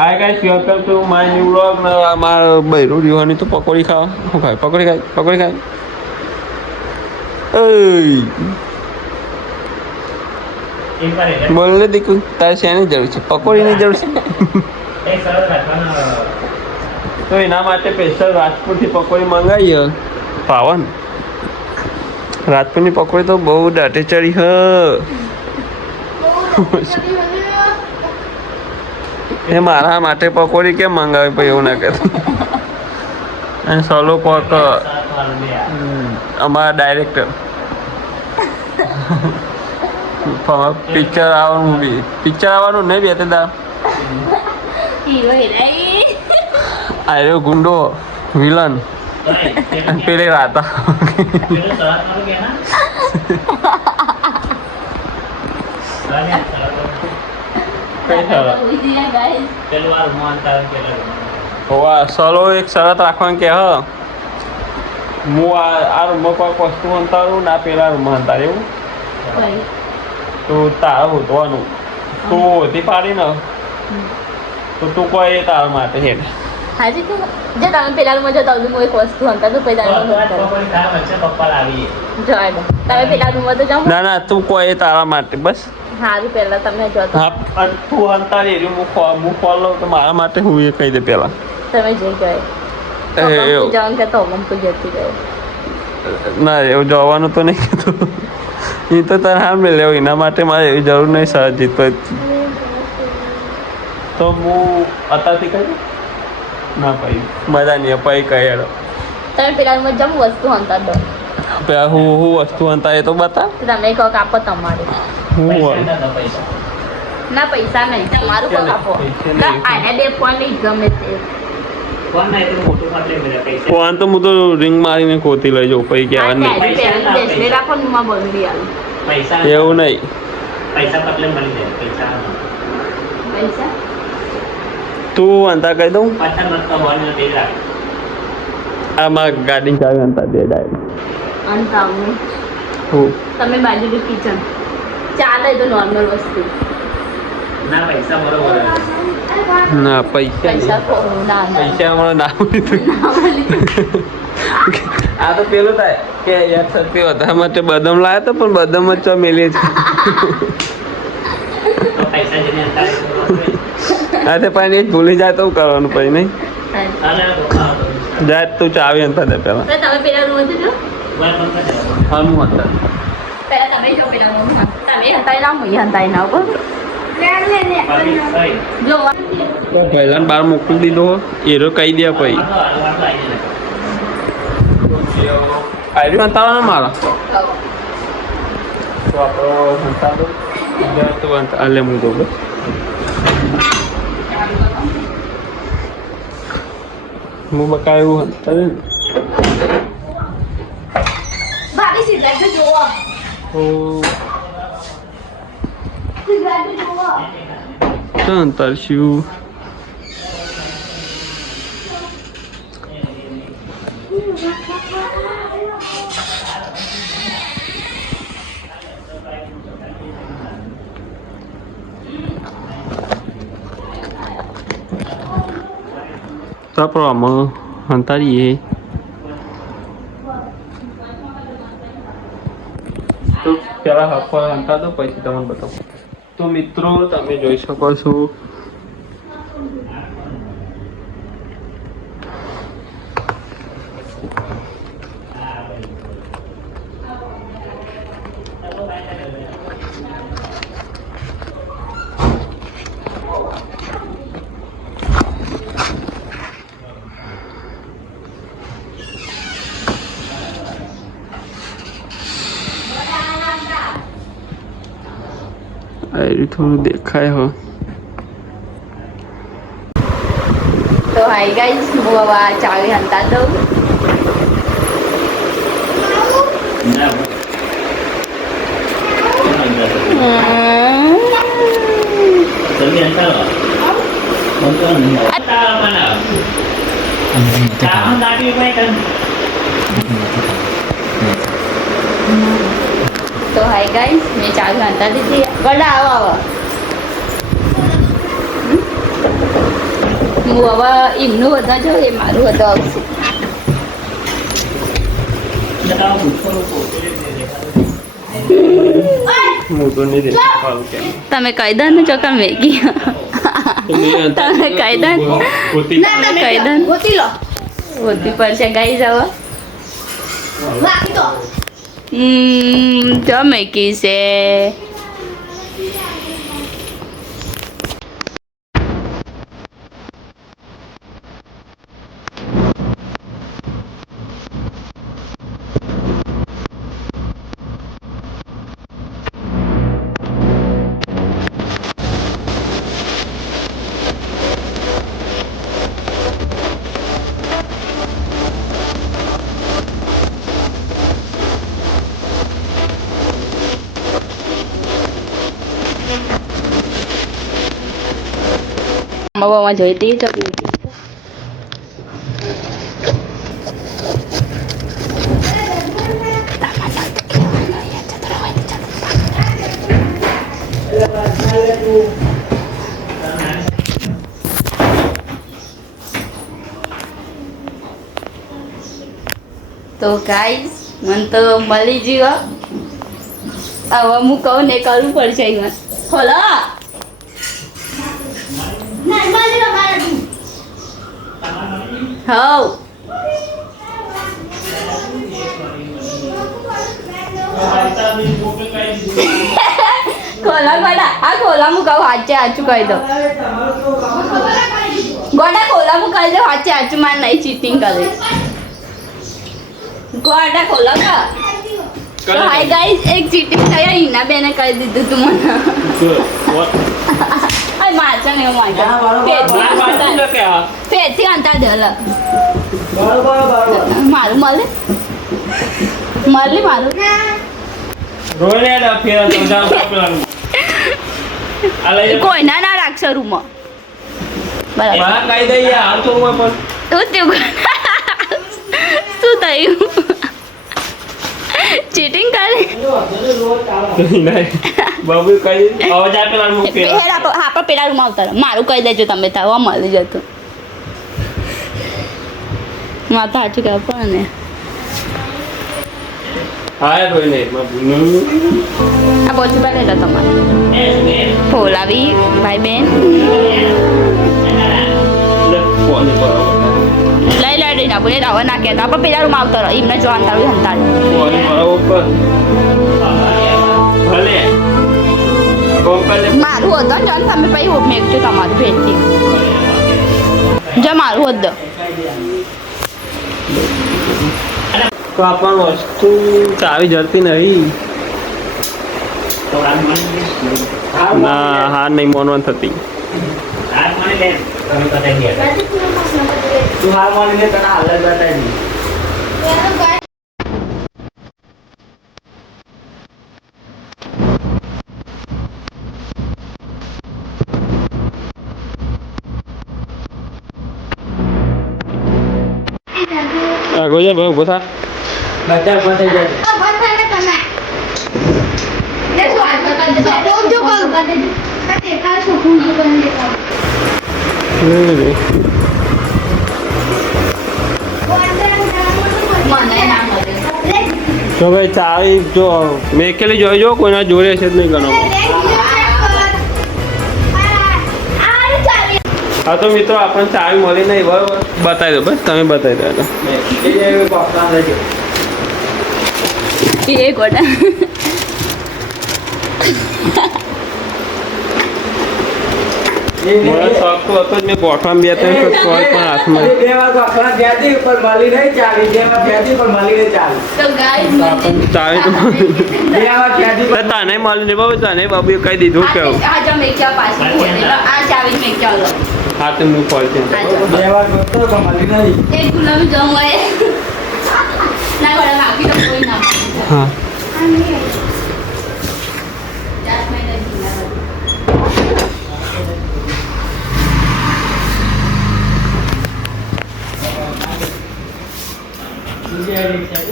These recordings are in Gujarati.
Hi guys welcome to my new vlog. અમાર બૈરું રીવાની તો પકોડી ખાવા. શું ખાય? પકોડી ખાય. બોલ ને દીકુ, તારે શેની જરૂર છે? પકોડીની જરૂર છે. તો એના માટે સ્પેશિયલ રાજકોટથી પકોડી મંગાવીએ. પાવન રાજકોટની પકોડી તો બહુ દાટે ચડી હ. એ મારા માટે પકોડી કેમ મંગાવી પછી એવું ના કહેતો. અને સોલો કોક અમારા ડાયરેક્ટર પિક્ચર આવવાનું નહીં બે દા આર્યો ગુંડો વિલન પેલે રાતા સલો એક શરત રાખવાની કે હું આ રૂમમાં કોઈક વસ્તુ અંતારું ના પેલા રૂમમાં અંતાર એવું તો તારે હોતવાનું તું હોતી પાડી ને તો તું કોઈ તારા માટે છે હાજી કે જે તમે પેલા રૂમમાં જતા હું એક વસ્તુ અંતા તો પેલા તમે પેલા રૂમમાં તો જાઓ ના તું કોઈ તારા માટે બસ હારું પહેલા તમે જો હા તું અંતારી હું ફોન લઉં તો મારા માટે હું એ કહી દે પેલા તમે જઈ ગયે જવાનું કે તો અમુક જતી ગયો ના એવું જવાનું તો નહીં કીધું એ તો તારે હા મેં લેવું એના માટે મારે એવી જરૂર નહીં સહજીત તો હું અત્યારથી કહી ના ભાઈ મજા નહીં પછી કહી હેડો તમે પેલા રૂમમાં જમ વસ્તુ અંતા દો પેલા હું વસ્તુ અંતા એ તો બતા તમે કોક આપો તમારે ના પૈસા નહીં તમારું કોક આપો આને બે ફોન નહીં ગમે તે ફોન તો હું તો રિંગ મારીને ખોતી લઈ જાઉં પછી કહેવાનું નહીં રાખો માં બોલી એવું નહીં પૈસા તું અંતા કહી દઉં આમાં ગાડી ચાવી અંતા દે ડાયરેક્ટ અંતા હું તમે બાજુ કિચન ચાલે તો નોર્મલ વસ્તુ ના પૈસા હમણાં ના આ તો પેલું થાય કે યાર સત્ય વધારા માટે બદામ લાવ્યા તો પણ બદામ જ ચો મેલી છે હા તે પણ એ ભૂલી જાય તો કરવાનું પછી નહીં જાય તું ચાવી અંતા દે પેલા તમે પેલા રૂમ જો હા હું અંતા પેલા તમે જો પેલા રૂમ તમે હંતાઈ ના હું હંતાઈ ના ઉપર જો પહેલા બાર મોકલી દીધો એરો કહી દે પછી આવ્યું અંતાવા મારા તો આપણો અંતા દો તો અંતા લે હું દો બસ હું બકાયું અંતા દે ભાભી સિગરેટ જોવો અંતર શું તાપરો આમાં અંતારીએ તો પેલા હાફર અંતા દો પછી તમને બતાવો તો મિત્રો તમે જોઈ શકો છો થોડું દેખાય હો તો હાઈ ગાઈસ હું હવે ચાવી હંતા દઉં તો હાય ગાઈસ મેં ચાવી હંતા દીધી ગડા આવો હું હવે એમનું બધા જો એ મારું બધા આવશે હું તો નહીં દેખાડું કેમ તમે કાયદા ને ચોકા મેગી તમે કાયદા કાયદા હોતી પડશે ગાઈ જવા જો મેગી છે બાબા જોઈતી તો તો ગાઈસ મને તો મળી ગયો હવે હું કહું ને કરવું પડશે એમાં ખોલો હવ ખોલા ગોડા આ ખોલા હું કહું હાચે હાચું કહી દઉં ગોડા ખોલા હું કહી દઉં હાચે હાચું મારે નહીં ચીટિંગ કરે ગોડા ખોલા કા તો હાય ગાઈસ એક ચીટિંગ થયા ઈના બેને કહી દીધું તું મને ay macam ni macam peti antar dia lah malu malu Roy ને આ ફેર તો જાવ પેલા કોઈ ના ના રાખશે રૂમમાં બરાબર માં કાઈ દઈ હાલ તો હું પણ શું થયું ચીટિંગ કરે નહીં બાબુ કઈ અવાજ આ પેલા હું ફેર હા પેલા રૂમ આવતા મારું કહી દેજો તમે તાવ મળી જતું માતા સાચું કહેવું પડે ને હા રોય ને માં ભૂનું આ બોલતી પહેલે તો તમારે ફોલાવી ભાઈ બેન ફોન પર લઈ લઈ ના બોલે હવે ના કહેતા આપણે પેલા રૂમ આવતા રહો એમને જો અંતાડું અંતાડું ફોન પર ભલે મારું હતું ને તમે પછી મેકજો તમારું ભેટથી જો મારું હતું તો આપણને વસ્તુ ચાવી જતી નહીં ના હાર નહીં મોનવાન થતી તું હાર માની લે તને હાલત બતાવી આગો જા ભાઈ ઉભો થા બધા બંધ થઈ જાય તો ભાઈ ચાવી જો મેકેલી જોઈ જો કોઈના જોડે છે જ નહીં ગણો હા તો મિત્રો આપણને ચાવી મળી નહીં બરાબર બતાવી દો બસ તમે બતાવી દો એ ગોડા મને શોખ તો હતો જ મેં ગોઠવામાં બે ત્રણ કોઈ પણ હાથમાં બે વાર ગોઠવા બેથી ઉપર મળી નહીં ચાલી બે વાર બેથી ઉપર મળી નહીં ચાલી તો ગાઈસ ચાવી તો બે વાર બેથી તને મળી ને બાબુ તને બાબુએ કહી દીધું કેવું આ જો મેક્યા પાછી આ ચાવી મેક્યા લો હા તો હું ફોલ છે બે વાર ગોઠતો પણ મળી નહીં એક ગુલાબ જામ હોય ના ગોડા બાકી તો કોઈ ના હા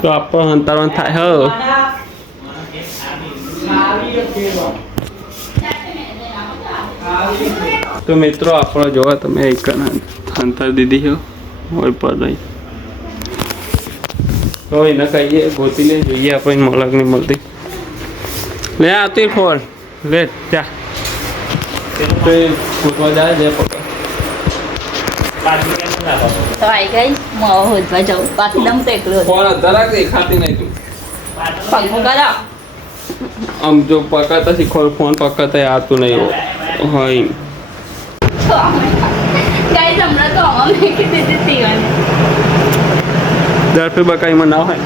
તો આપણને અંતરવાનું થાય હો આવી તો મિત્રો આપણો જોવા તમે એક અંતર દીધી છે હોય પર નહીં તો એને કહીએ ગોતી લે જોઈએ આપણે મલક નહીં મળતી લે આવતી ફોન લે જા તો એ ગોતવા જાય જે પકડ તો આવી ગઈ માવો હોદવા જાઉં પાછી દમ તો એકલો ફોન જરાક દેખાતી નહીં તું પંખો કરો આમ જો પકડતા શીખો ફોન પકડતા આવતું નહીં હોય ગાઈસ હમણાં તો આમાં મેં કીધી હતી તીવાને દર પે બકાઈમાં ના હોય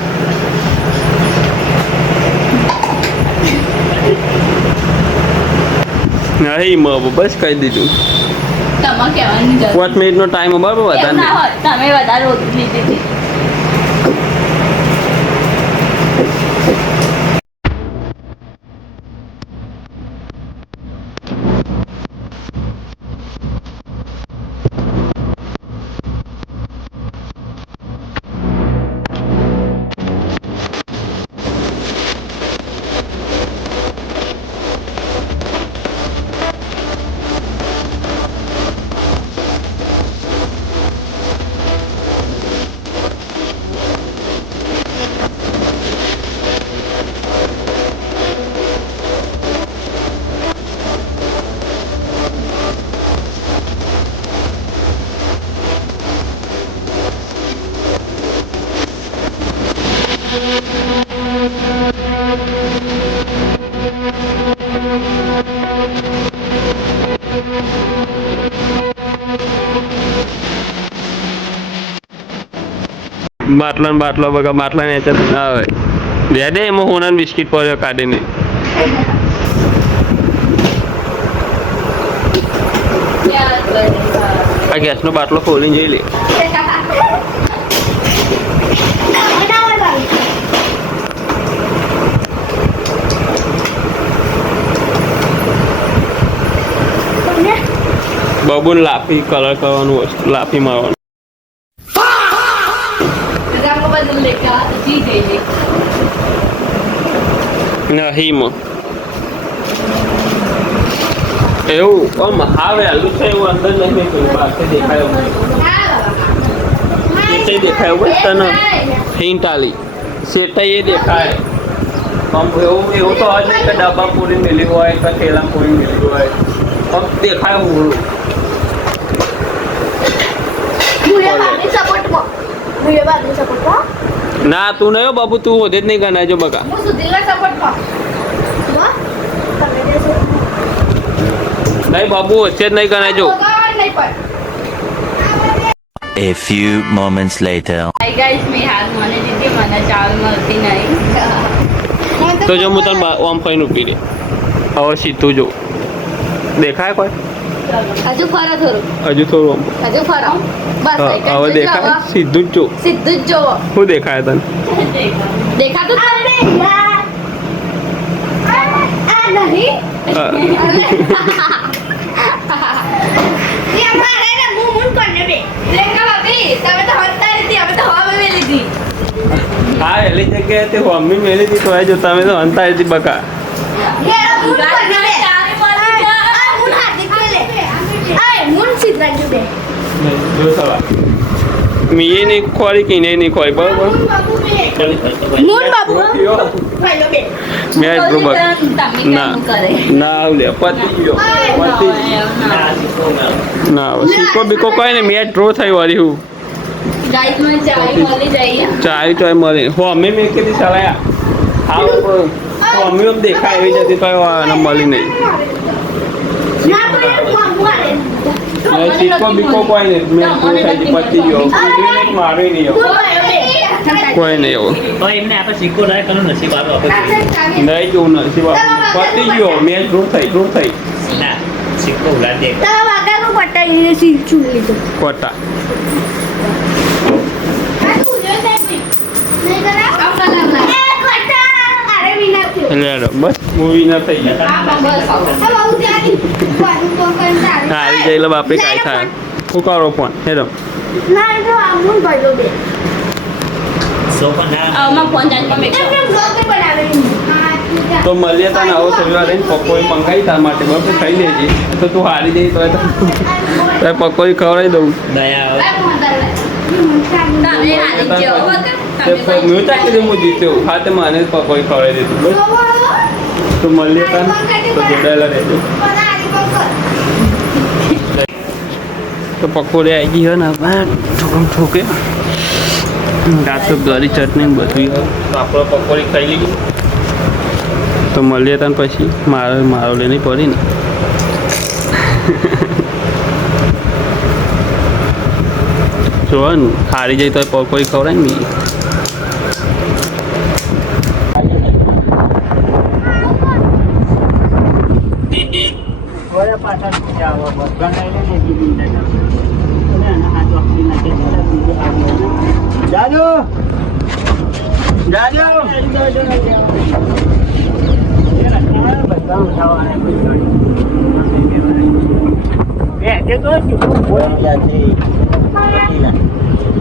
નહીં બસ કહી દીધું તમે કહેવાની જરૂર 5 મિનિટનો ટાઈમ બરાબર એવું વધારે ના હોય તમે વધારે ઓછી લીધી હતી બાટલા બગા બાટલા ને ના હોય દે દે એમાં હોનાન બિસ્કિટ પડ્યો કાઢીને આ ગેસનો બાટલો ખોલીને જોઈ લે બબુન લાફી કલર કરવાનું વસ્તુ લાફી મારવાનું નહીં એવું આમ હા વહેલું છે એવું અંદર નહીં બહારથી દેખાય સેટાઈ દેખાય બસ તને હિંટ આલી સેટાઈ એ દેખાય આમ એવું તો હજ કે ડબ્બા પૂરી મેલી હોય કે થેલા પૂરી મેલી હોય આમ દેખાય હું ના તું નહીં હો બાબુ તું હોદે જ નહીં ગણાય જો બકા નહીં બાબુ વચ્ચે જ નહીં ગણાય જો A few moments later. Hi guys, મેં હાથ મને દીધી મને ચાવી મળતી નહીં તો જો હું તને આમ કહીને ઊભી રહી હવે સીધું જો દેખાય કોઈ હજુ ફરો થોડું હજુ થોડું હજુ ફરો બસ હવે દેખાય સીધું જ જો સીધું જ જોવો શું દેખાય તને દેખાતું હા એલી જગ્યાએ તે મમ્મી મેલી હતી તો જો તમે તો હંતા હતી બકા જો સવા મીએ નહીં ખોરી કે નહીં ખોરી બરાબર મેં જ ના ના લે પતી ગયો ના સિક્કો બીકો કઈ ને મેચ ડ્રો થઈ વાળી હું ચાવી તો મળી હો અમે મેં કીધી સલાયા હા મમ્મી આમ દેખાય એવી જતી તો મળી નહીં સિક્કો બીકો કોઈ નહીં મેં ડ્રો થઈ પતી ગયો મારે નહીં કોઈ નહીં એવું તો એમને આપણે સિક્કો લાય કરો નસીબ આલો નહીં જોવું નસીબ પતી ગયો મેચ ડ્રો થઈ ના સિક્કો ઉલા દે કોટા બસ મૂવી ના થઈ ગયા હારી જઈ બાપરે કાંઈ થાય શું કરો ફોન હેડો સોફા ના આમાં ફોન ચાર્જ પર મેક તો મળીએ તને આવો થોડી રહીને પકોડી મંગાવી તાર માટે બરાબર ખાઈ લેજે તો તું હારી જઈ તો પકોડી ખવડાવી દઉં દયા આવે મેં ચાકી દઉં હું જીત્યો હા તો મને જ પકોડી ખવડાવી દીધું બસ તો મળીએ તને તો જોડાયેલા રહેજો તો પકોડી આવી ગઈ હોય ને ઠોકમ ઠોકે રાત તો ગળી ચટણી બધું હોય તો આપણે પકોડી ખાઈ લઈએ તો મળીએ તને પછી મારો લેની પડી ને જો ને હારી જાય તો પકોડી ખવડાય ને જાજો જાજો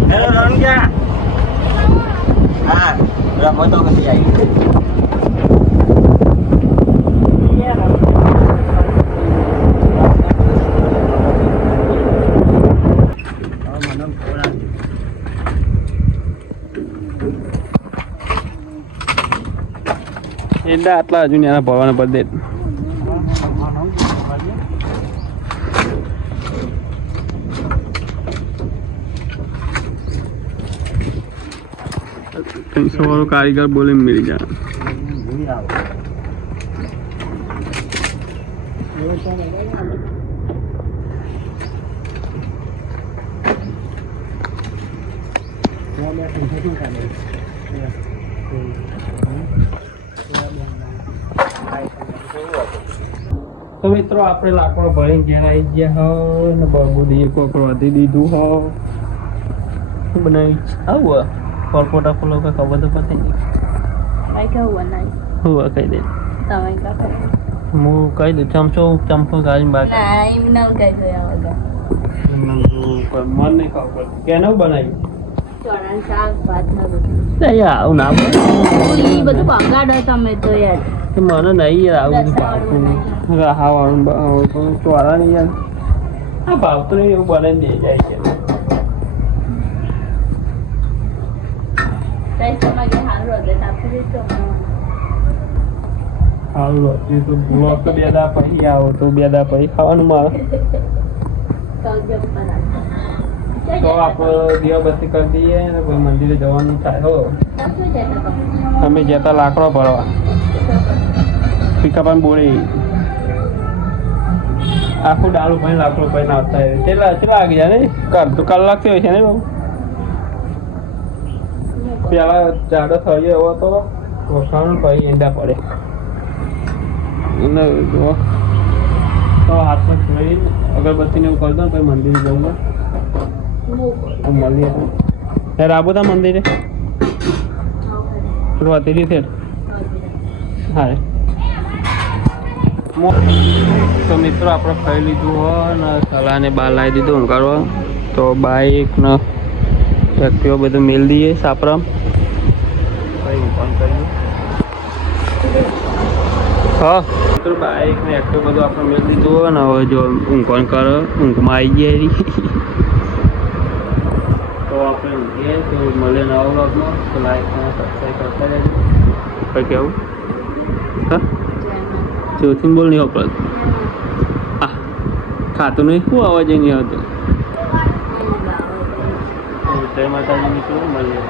હેલો રણગ્યા હા રમો તો પછી આવી એટલે આટલા હજુ એના ભરવાના પદે સવારો કારીગર બોલે મિલી જાય તો મિત્રો આપણે લાકડો ભરીને ઘેર આવી ગયા હોય ને બબુડીએ કોકરો વધી દીધું હોય શું બનાવી આવું પરપોટા ફૂલો કે ખબર તો પતે નહીં હું કહી દે હું કહી દઉં ચમચો ગાળીને બાર મન નહીં ખબર કેનું બનાવ્યું આવું ના બધું પગાડો તમે તો યાર મને નહીં યાર આવું બધું ભાવતું રાહાવાળું ચોરા નહીં યાર આ ભાવતું નહીં એવું બનાવીને દે જાય છે સારું હતું તો બ્લોક તો 2 દા પછી આવો તો 2 દા પછી ખાવાનું મારે તો આપણે દીવાબત્તી કરી દઈએ ને પછી મંદિરે જવાનું થાય હો અમે જતા લાકડો ભરવા પીકાપાન બોરી આખું ડાળું ભાઈ લાકડો ભાઈ નાખતા કેટલા આગી જાય ને તો કલાક થયો છે ને બહુ પેલા જાડો થઈ એવો તો વસાણ પછી ઈંડા પડે તો હાથમાં છોડી અગરબત્તીને એવું કરી દો પછી મંદિરે જવું મળીએ રાબોતા મંદિરે રોતેલી છે હા તો મિત્રો આપણે ખાઈ લીધું હોય ને સલાહને બહાર લાવી દીધું ઊંઘાડવા તો બાઇક ને વ્યક્તિઓ બધું મેળ દઈએ સાપરામ ભાઈ ઊંઘાણ કરીએ હા મિત્રો બાઇક ને એક્ટિવ બધું આપણે મેળ દીધું હોય ને હવે જો ઊંઘાણ કરો ઊંઘમાં આવી જાય તો આપણે ઊંઘીએ તો મળે નવા વ્લોગમાં તો લાઈક અને સબસ્ક્રાઈબ કરતા રહેજો કંઈ કેવું હા ચોથી બોલ નહીં વાપરત હા ખાતું નહીં શું અવાજ નહીં આવતો જય માતાજી મિત્રો મળીએ